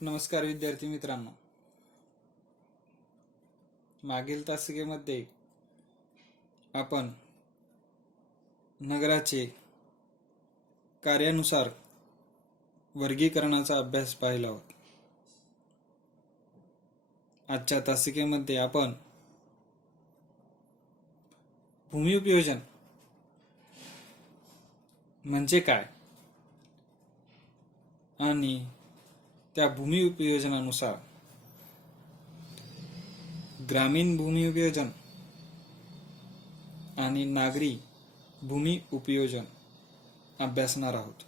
नमस्कार विद्यार्थी मित्रांनो. मागील तासिकेमध्ये आपण नगराचे कार्यानुसार वर्गीकरणाचा अभ्यास पाहिला होता. आजच्या तासिकेमध्ये आपण भूमी उपयोजन म्हणजे काय आणि त्या भूमी उपयोजनानुसार ग्रामीण भूमी उपयोजन आणि नागरी भूमी उपयोजन अभ्यासणार आहोत.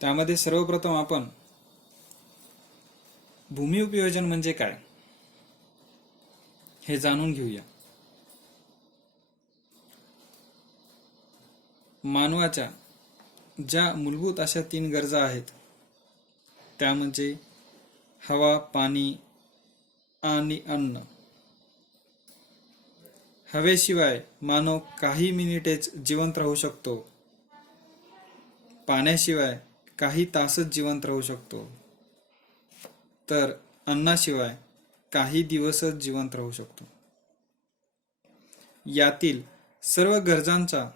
त्यामध्ये सर्वप्रथम आपण भूमी उपयोजन म्हणजे काय हे जाणून घेऊया. मानवाच्या ज्या मूलभूत अशा 3 गरजा आहेत त्या म्हणजे हवा, पाणी आणि अन्न. हवेशिवाय मानव काही मिनिटेच जिवंत राहू शकतो. पाण्याशिवाय काही तासच जिवंत राहू शकतो. तर अन्नाशिवाय काही दिवसच जिवंत राहू शकतो. यातील सर्व गरजांचा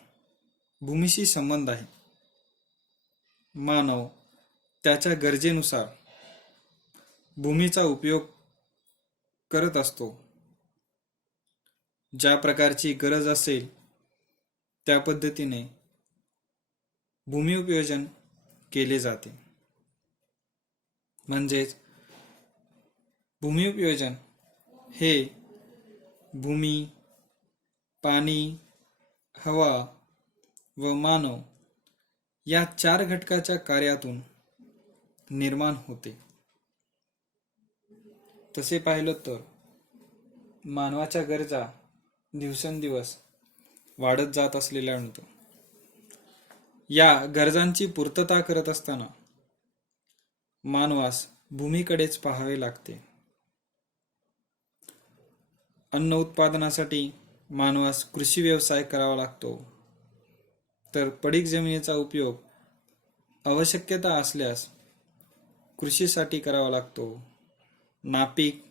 भूमीशी संबंध आहे. मानव त्याच्या गरजेनुसार भूमीचा उपयोग करत असतो. ज्या प्रकारची गरज असेल त्या पद्धतीने भूमी उपयोजन केले जाते. म्हणजेच भूमी उपयोजन हे भूमी, पाणी, हवा व मानव या 4 घटकाच्या कार्यातून निर्माण होते. तसे पाहिलं तर मानवाच्या गरजा दिवसेंदिवस वाढत जात असलेल्या आढळतो. या गरजांची पूर्तता करत असताना मानवास भूमीकडेच पाहावे लागते. अन्न उत्पादनासाठी मानवास कृषी व्यवसाय करावा लागतो. तर पडीक जमिनीचा उपयोग आवश्यकता असल्यास कृषीसाठी करावा लागतो. नापीक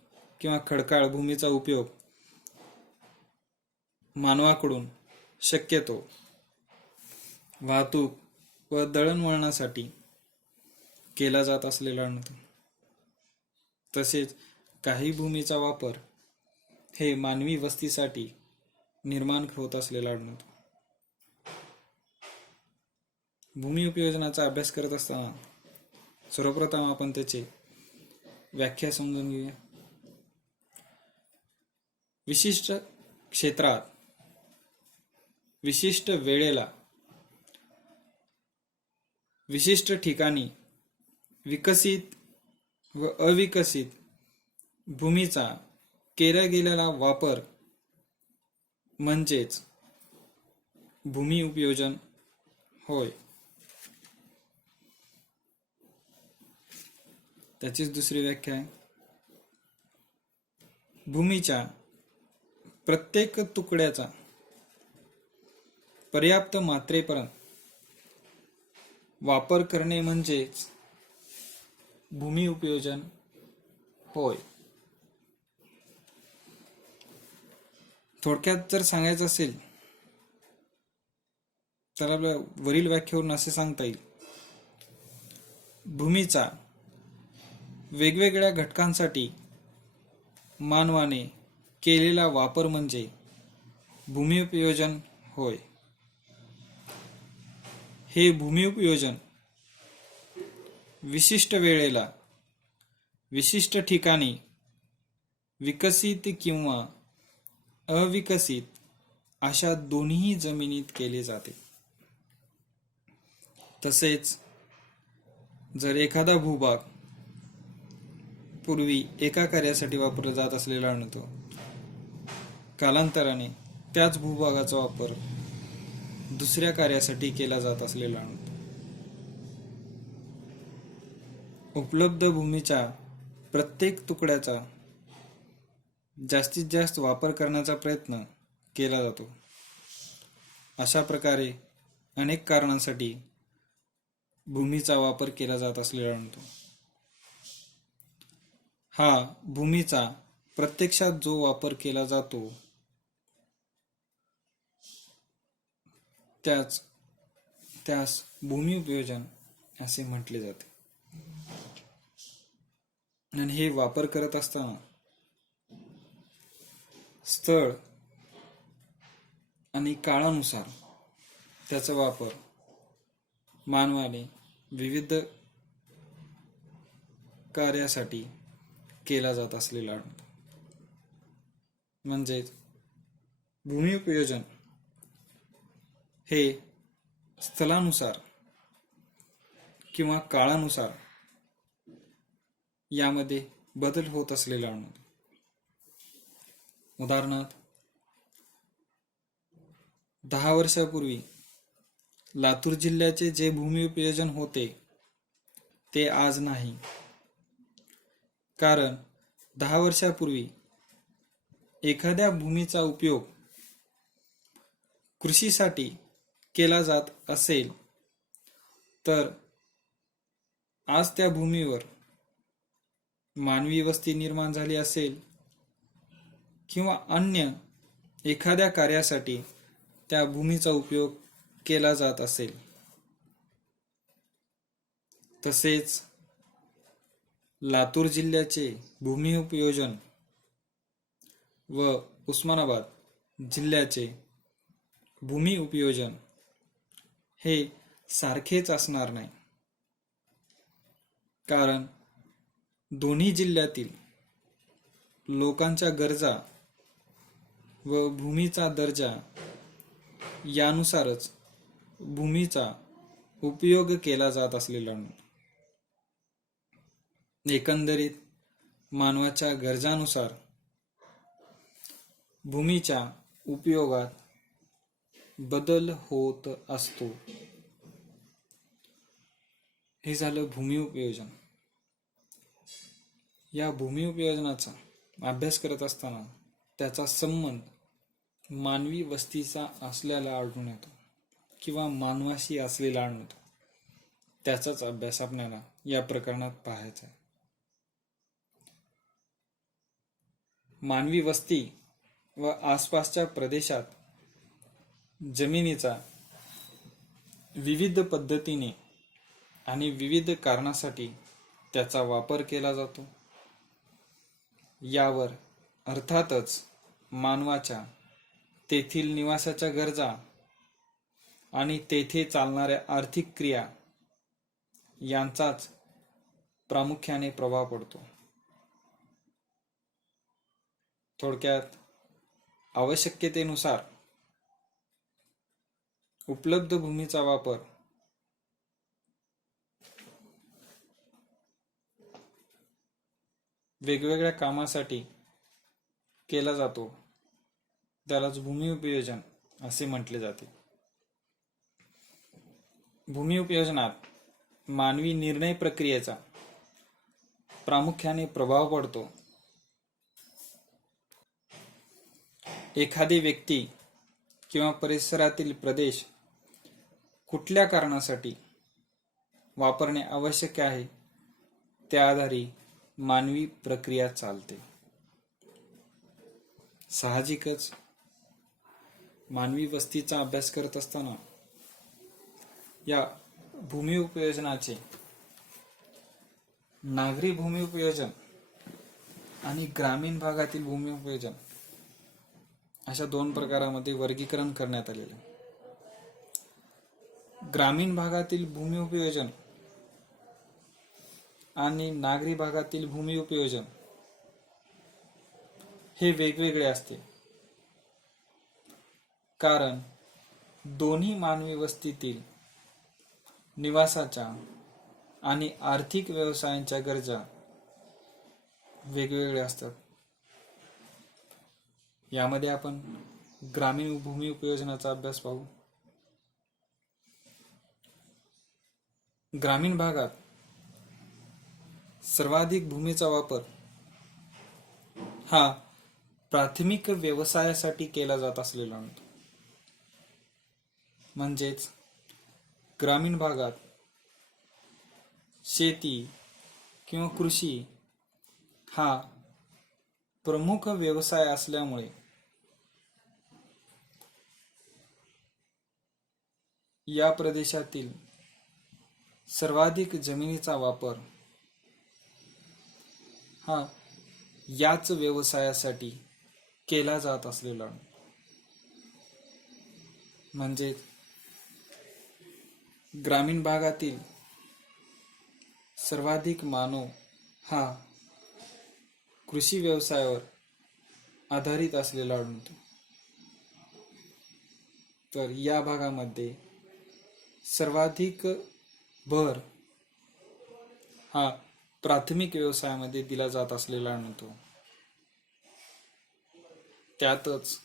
किंवा खडकाळ भूमीचा उपयोग मानवाकडून शक्यतो वाहतूक व दळणवळणासाठी केला जात असलेला आढळतो. तसेच काही भूमीचा वापर हे मानवी वस्तीसाठी निर्माण होत असलेला आढळतो. भूमी उपयोजनाचा अभ्यास करत असताना सर्वप्रथम आपण त्याचे व्याख्या समजून घेऊया. विशिष्ट क्षेत्रात विशिष्ट वेळेला विशिष्ट ठिकाणी विकसित व अविकसित भूमीचा केला गेलेला वापर म्हणजेच भूमी उपयोजन होय. त्याचीच दुसरी व्याख्या आहे. भूमीच्या प्रत्येक तुकड्याचा पर्याप्त मात्रेपर्यंत वापर करणे म्हणजेच भूमी उपयोजन होय. थोडक्यात जर सांगायचं असेल तर आपल्या वरील व्याख्येवरून असे सांगता येईल. भूमीचा वेगवेगळ्या घटकांसाठी मानवाने केलेला वापर म्हणजे भूमी उपयोजन होय. हे भूमी उपयोजन विशिष्ट वेळेला विशिष्ट ठिकाणी विकसित किंवा अविकसित अशा दोन्ही जमिनीत केले जाते. तसेच जर एखादा भूभाग पूर्वी एका कार्यासाठी वापरला जात असलेला आढळतो, कालांतराने त्याच भूभागाचा वापर दुसऱ्या कार्यासाठी केला जात असलेला आढळतो. उपलब्ध भूमीच्या प्रत्येक तुकड्याचा जास्तीत जास्त वापर करण्याचा प्रयत्न केला जातो. अशा प्रकारे अनेक कारणांसाठी भूमीचा वापर केला जात असलेला आढळतो. हा भूमीचा प्रत्यक्षात जो वापर केला जातो त्यास भूमी उपयोजन असे म्हटले जाते. आणि हे वापर करत असताना स्थळ आणि काळानुसार त्याचा वापर मानवाने विविध कार्यासाठी केला जात असलेला आढळतो. म्हणजेच भूमी उपयोजन हे स्थलानुसार किंवा काळानुसार यामध्ये बदल होत असलेला आढळतो. उदाहरणार्थ 10 वर्षापूर्वी लातूर जिल्ह्याचे जे भूमी उपयोजन होते ते आज नाही. कारण 10 वर्षापूर्वी एखाद्या भूमीचा उपयोग कृषीसाठी केला जात असेल तर आज त्या भूमीवर मानवी वस्ती निर्माण झाली असेल किंवा अन्य एखाद्या कार्यासाठी त्या भूमीचा उपयोग केला जात असेल. तसेच लातूर जिल्ह्याचे भूमी उपयोजन व उस्मानाबाद जिल्ह्याचे भूमी उपयोजन हे सारखेच असणार नाही. कारण दोन्ही जिल्ह्यातील लोकांच्या गरजा व भूमीचा दर्जा यानुसारच भूमीचा उपयोग केला जात असलेला आढळतो. एकंदरीत मानवाच्या गरजानुसार भूमीच्या उपयोगात बदल होत असतो. हे झालं भूमी उपयोजन. या भूमी उपयोजनाचा अभ्यास करत असताना त्याचा संबंध मानवी वस्तीचा असलेला आढळून येतो किंवा मानवाशी असलेला आढळतो. त्याचाच अभ्यास आपल्याला या प्रकरणात पाहायचा आहे. मानवी वस्ती व आसपासच्या प्रदेशात जमिनीचा विविध पद्धतीने आणि विविध कारणासाठी त्याचा वापर केला जातो. यावर अर्थातच मानवाच्या तेथील निवासाच्या गरजा आणि तेथे चालणाऱ्या आर्थिक क्रिया यांचाच प्रामुख्याने प्रभाव पडतो. थोडक्यात आवश्यकतेनुसार उपलब्ध भूमीचा वापर वेगवेगळ्या कामासाठी केला जातो. त्यालाच भूमी उपयोजन असे म्हटले जाते. भूमी उपयोजनात मानवी निर्णय प्रक्रियेचा प्रामुख्याने प्रभाव पडतो. एखादी व्यक्ती किंवा परिसरातील प्रदेश कुठल्या कारणासाठी वापरणे आवश्यक आहे त्या आधारे मानवी प्रक्रिया चालते. साहजिकच मानवी वस्तीचा अभ्यास करत असताना या भूमी उपयोजनाचे नागरी भूमी उपयोजन आणि ग्रामीण भागातील भूमी उपयोजन अशा 2 प्रकारामध्ये वर्गीकरण करण्यात आलेले आहे. ग्रामीण भागातील भूमी उपयोजन आणि नागरी भागातील भूमी उपयोजन हे वेगवेगळे असते. कारण दोन्ही मानवी वस्तीतील निवासाच्या आणि आर्थिक व्यवसायांच्या गरजा वेगवेगळ्या असतात. यामध्ये आपण ग्रामीण भूमी उपयोजनाचा अभ्यास पाहू. ग्रामीण भागात सर्वाधिक भूमीचा वापर हा प्राथमिक व्यवसायासाठी केला जात असलेला आढळतो. म्हणजेच ग्रामीण भागात शेती किंवा कृषी हा प्रमुख व्यवसाय असल्यामुळे या प्रदेशातील सर्वाधिक जमिनीचा वापर हा याच व्यवसायासाठी केला जात असलेला म्हणजे ग्रामीण भागातील सर्वाधिक मानव हा कृषी व्यवसायावर आधारित असलेला आढळतो. तर या भागामध्ये सर्वाधिक भर हा प्राथमिक व्यवसायामध्ये दिला जात असलेला आढळतो. त्यातच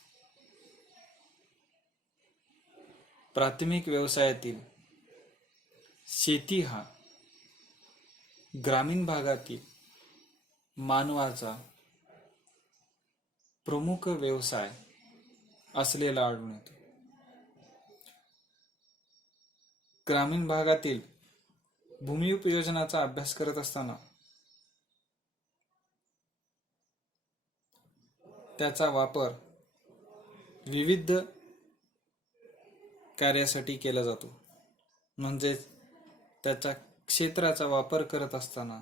प्राथमिक व्यवसायातील शेती हा ग्रामीण भागातील मानवाचा प्रमुख व्यवसाय असलेला आढळून येतो. ग्रामीण भागातील भूमी उपयोजनाचा अभ्यास करत असताना त्याचा वापर विविध कार्यासाठी केला जातो. म्हणजेच त्याच्या क्षेत्राचा वापर करत असताना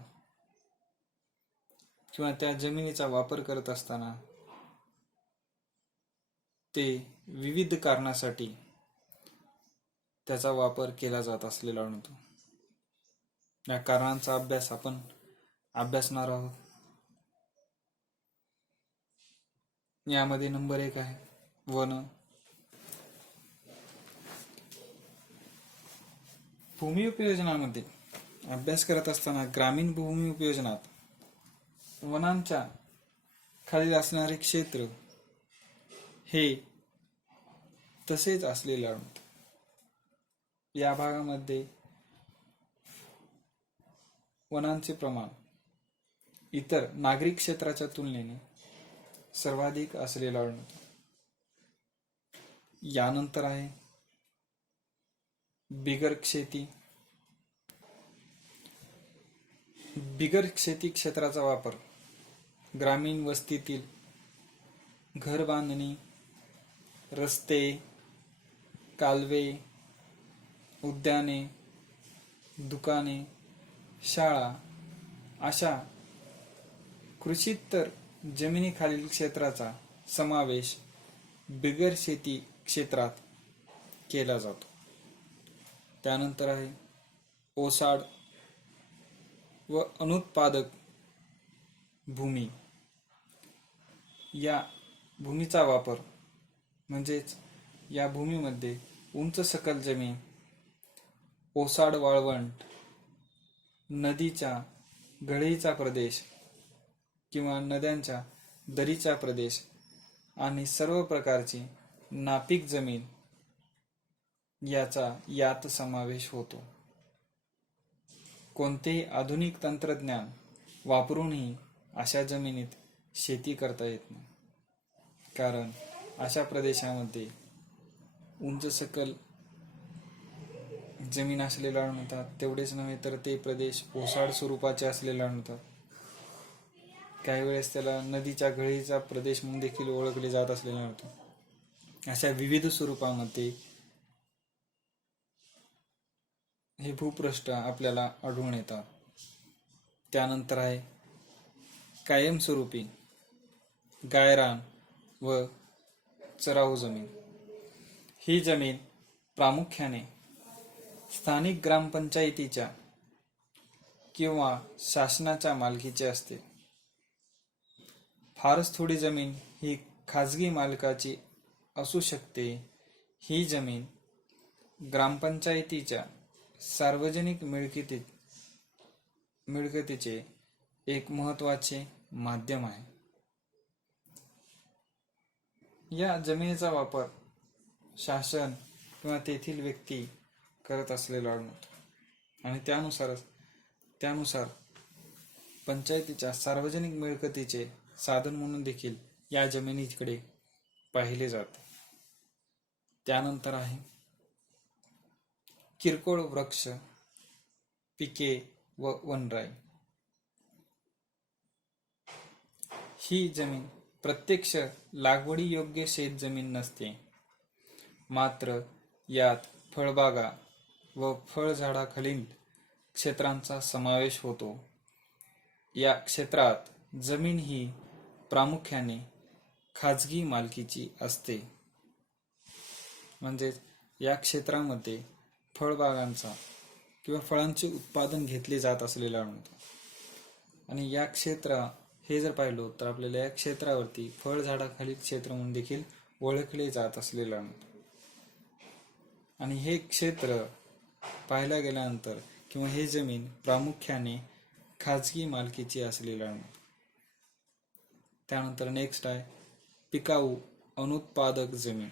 किंवा त्या जमिनीचा वापर करत असताना ते विविध कारणासाठी त्याचा वापर केला जात असलेला आढळतो. या कारणांचा अभ्यास आपण अभ्यासणार आहोत. यामध्ये नंबर 1 आहे वन. भूमी उपयोजनामध्ये अभ्यास करत असताना ग्रामीण भूमी उपयोजनात वनांच्या खाली असणारे क्षेत्र हे तसेच असलेले आढळते. या भागामध्ये वनांचे प्रमाण इतर नागरिक क्षेत्राच्या तुलनेने सर्वाधिक असलेला आढळते. यानंतर आहे बिगर शेती. बिगर शेती क्षेत्राचा वापर ग्रामीण वस्तीतील घर बांधणी, रस्ते, कालवे, उद्याने, दुकाने, शाळा अशा कृषीतर जमिनीखालील क्षेत्राचा समावेश बिगर शेती क्षेत्रात केला जातो. त्यानंतर आहे ओसाड व अनुत्पादक भूमी. या भूमीचा वापर म्हणजेच या भूमीमध्ये उंच सकल जमीन, ओसाड वाळवंट, नदीच्या गळीचा प्रदेश किंवा नद्यांच्या दरीचा प्रदेश आणि सर्व प्रकारची नापीक जमीन याचा यात समावेश होतो. कोणतेही आधुनिक तंत्रज्ञान वापरूनही अशा जमिनीत शेती करता येत नाही, कारण अशा प्रदेशामध्ये उंच सकल जमीन असलेल्या आढळतात. तेवढेच नव्हे तर ते प्रदेश ओसाड स्वरूपाचे असलेले आढळतात. काही वेळेस त्याला नदीच्या गळीचा प्रदेश म्हणून देखील ओळखले जात असलेले आढळतात. अशा विविध स्वरूपामध्ये हे भूपृष्ठ आपल्याला आढळून येतात. त्यानंतर आहे कायमस्वरूपी गायरान व चराऊ जमीन. ही जमीन प्रामुख्याने स्थानिक ग्रामपंचायतीच्या किंवा शासनाच्या मालकीची असते. फारच थोडी जमीन ही खाजगी मालकाची असू शकते. ही जमीन ग्रामपंचायतीच्या सार्वजनिक मिळकतीचे एक महत्त्वाचे माध्यम आहे. या जमिनीचा वापर शासन किंवा तेथील व्यक्ती करत असलेला आढळतो आणि त्यानुसार पंचायतीच्या सार्वजनिक मिळकतीचे साधन म्हणून देखील या जमिनीकडे पाहिले जाते. त्यानंतर आहे किरकोळ वृक्ष, पिके व वनराई ही जमीन प्रत्यक्ष लागवडी योग्य शेत जमीन नसते, मात्र यात फळबागा व फळझाडाखालील क्षेत्रांचा समावेश होतो. या क्षेत्रात जमीन ही प्रामुख्याने खाजगी मालकीची असते. म्हणजेच या क्षेत्रामध्ये फळबागांचा किंवा फळांचे उत्पादन घेतले जात असलेले आढळते. आणि या हे जर पाहिलं तर आपल्याला या क्षेत्रावरती फळझाडाखालील क्षेत्र म्हणून देखील ओळखले जात असलेले आढळते. आणि हे क्षेत्र पाहायला गेल्यानंतर किंवा हे जमीन प्रामुख्याने खाजगी मालकीची असलेली आढळते. त्यानंतर नेक्स्ट आहे पिकाऊ अनुत्पादक जमीन.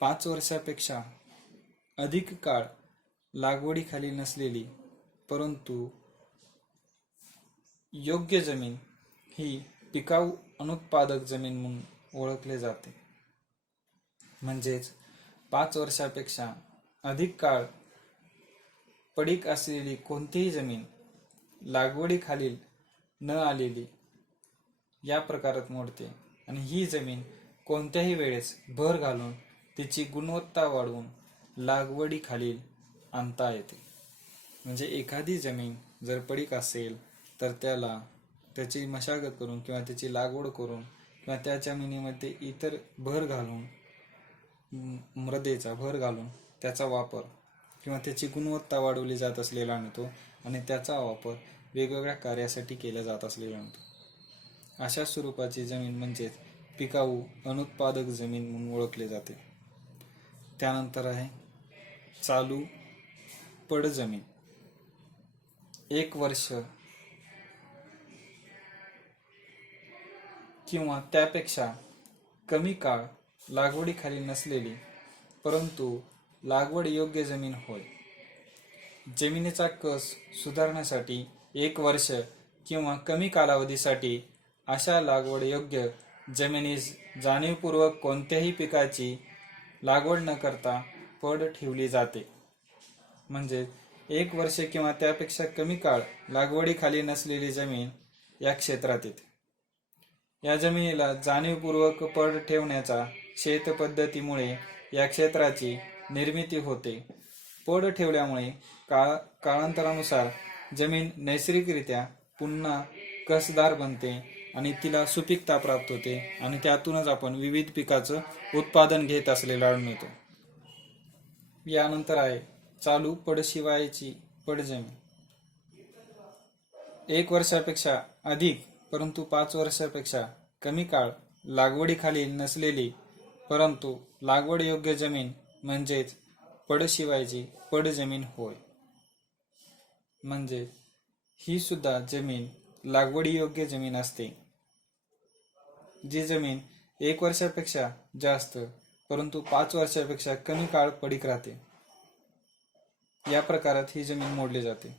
5 वर्षापेक्षा अधिक काळ लागवडीखाली नसलेली परंतु योग्य जमीन ही पिकाऊ अनुत्पादक जमीन म्हणून ओळखले जाते. म्हणजेच 5 वर्षापेक्षा अधिक काळ पडीक असलेली कोणतीही जमीन लागवडीखालील न आलेली या प्रकारात मोडते. आणि ही जमीन कोणत्याही वेळेस भर घालून तिची गुणवत्ता वाढवून लागवडीखालील आणता येते. म्हणजे एखादी जमीन जर पडीक असेल तर त्याची मशागत करून किंवा त्याची लागवड करून किंवा त्या जमिनीमध्ये इतर भर घालून मृदेचा भर घालून त्याचा वापर किंवा त्याची गुणवत्ता वाढवली जात असलेला आणतो आणि त्याचा वापर वेगवेगळ्या कार्यासाठी केला जात असलेला आणतो. अशा स्वरूपाची जमीन म्हणजेच पिकाऊ अनुत्पादक जमीन म्हणून ओळखले जाते. त्यानंतर आहे चालू पड जमीन. 1 वर्ष किंवा त्यापेक्षा कमी काळ लागवडीखाली नसलेली परंतु लागवड योग्य जमीन होय. जमिनीचा कस सुधारण्यासाठी 1 वर्ष किंवा कमी कालावधीसाठी अशा लागवड योग्य जमिनीस जाणीवपूर्वक कोणत्याही पिकाची लागवड न करता पड ठेवली जाते. म्हणजे 1 वर्ष किंवा त्यापेक्षा कमी काळ लागवडीखाली नसलेली जमीन या क्षेत्रात येते. या जमिनीला जाणीवपूर्वक पड ठेवण्याच्या शेत पद्धतीमुळे या क्षेत्राची निर्मिती होते. पड ठेवल्यामुळे काळांतरानुसार जमीन नैसर्गिकरित्या पुन्हा कसदार बनते आणि तिला सुपीकता प्राप्त होते आणि त्यातूनच आपण विविध पिकाचं उत्पादन घेत असलेला आढळून येतो. यानंतर आहे चालू पडशिवायची पडजमीन. 1 वर्षापेक्षा अधिक परंतु 5 वर्षापेक्षा कमी काळ लागवडीखाली नसलेली परंतु लागवड योग्य जमीन म्हणजेच पडशिवायची पडजमीन होय. म्हणजे ही सुद्धा जमीन लागवडी योग्य जमीन असते. जी जमीन 1 वर्षापेक्षा जास्त परंतु 5 वर्षापेक्षा कमी काळ पडीक राहते. या प्रकारात ही जमीन मोडली जाते.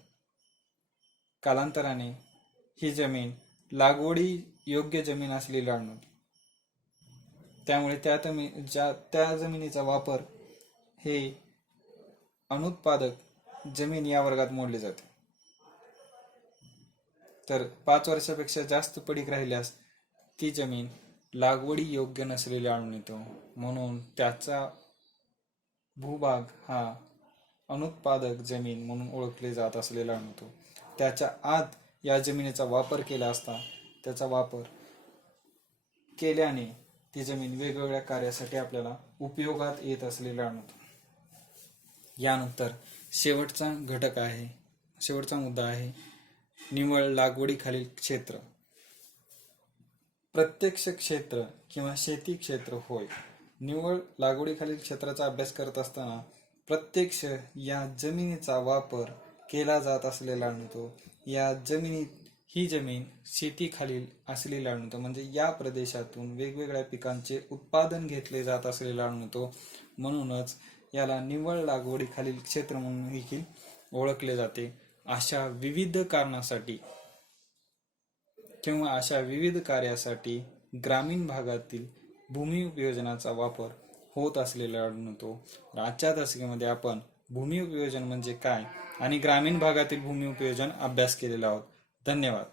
कालांतराने ही जमीन लागवडी योग्य जमीन असलेली आढळते. त्यामुळे त्या जमिनीचा वापर हे अनुत्पादक जमीन या वर्गात मोडले जाते. तर 5 वर्षापेक्षा जास्त पडीक राहिल्यास ती जमीन लागवडी योग्य नसलेली आढळून येतो. म्हणून त्याचा भूभाग हा अनुत्पादक जमीन म्हणून ओळखले जात असलेला आढळतो. त्याच्या आत या जमिनीचा वापर केला असता त्याचा वापर केल्याने ती जमीन वेगवेगळ्या कार्यासाठी आपल्याला उपयोगात येत असलेला आढळतो. यानंतर शेवटचा मुद्दा आहे निव्वळ लागवडीखालील क्षेत्र. प्रत्यक्ष क्षेत्र किंवा शेती क्षेत्र होय. निव्वळ लागवडीखालील क्षेत्राचा अभ्यास करत असताना प्रत्यक्ष या जमिनीचा वापर केला जात असलेला आढळतो. या जमिनीत ही जमीन शेतीखालील असलेली आढळतो. म्हणजे या प्रदेशातून वेगवेगळ्या पिकांचे उत्पादन घेतले जात असलेला आढळतो. म्हणूनच याला निव्वळ लागवडीखालील क्षेत्र म्हणून देखील ओळखले जाते. अशा विविध कारणासाठी किंवा अशा विविध कार्यासाठी ग्रामीण भागातील भूमी उपयोजनाचा वापर होत असलेला आढळतो. आजच्या दशकामध्ये आपण भूमी उपयोजन म्हणजे काय आणि ग्रामीण भागातील भूमी उपयोजन अभ्यास केलेला आहोत. धन्यवाद.